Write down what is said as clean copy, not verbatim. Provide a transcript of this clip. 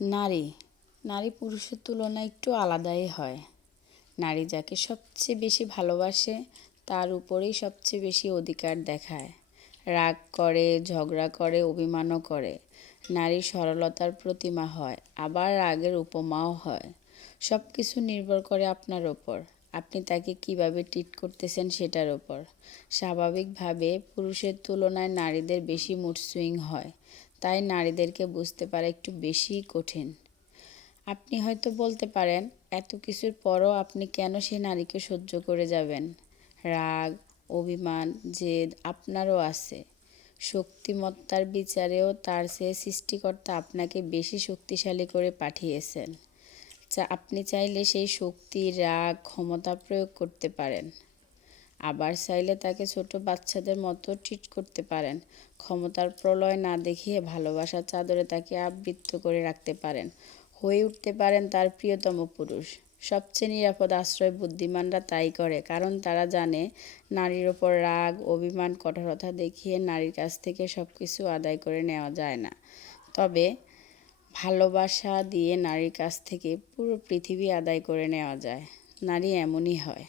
নারী নারী পুরুষের তুলনায় একটু আলাদাই হয়। নারী যাকে সবচেয়ে বেশি ভালোবাসে তার উপরেই সবচেয়ে বেশি অধিকার দেখায়, রাগ করে, ঝগড়া করে, অভিমানও করে। নারী সরলতার প্রতিমা হয়, আবার রাগের উপমাও হয়। সব কিছু নির্ভর করে আপনার ওপর, আপনি তাকে কিভাবে ট্রিট করতেছেন সেটার ওপর। স্বাভাবিকভাবে পুরুষের তুলনায় নারীদের বেশি মুড সুইং হয়, তাই নারীদেরকে বুঝতে পারা একটু বেশিই কঠিন। আপনি হয়তো বলতে পারেন, এত কিছুর পরও আপনি কেন সে নারীকে সহ্য করে যাবেন? রাগ, অভিমান, জেদ আপনারও আছে। শক্তিমত্তার বিচারেও তার চেয়ে সৃষ্টিকর্তা আপনাকে বেশি শক্তিশালী করে পাঠিয়েছেন। আপনি চাইলে সেই শক্তি, রাগ, ক্ষমতা প্রয়োগ করতে পারেন। আবার চাইলে তাকে ছোট বাচ্চাদের মতো ট্রিট করতে পারেন। ক্ষমতার প্রলয় না দেখিয়ে ভালোবাসার চাদরে তাকে আবৃত করে রাখতে পারেন। হয়ে উঠতে পারেন তার প্রিয়তম পুরুষ। সবচেয়ে নিরাপদ আশ্রয় বুদ্ধিমানরা তাই করে, কারণ তারা জানে নারীর ওপর রাগ, অভিমান, কঠোরতা দেখিয়ে নারীর কাছ থেকে সব কিছু আদায় করে নেওয়া যায় না। তবে ভালোবাসা দিয়ে নারীর কাছ থেকে পুরো পৃথিবী আদায় করে নেওয়া যায়। নারী এমনই হয়।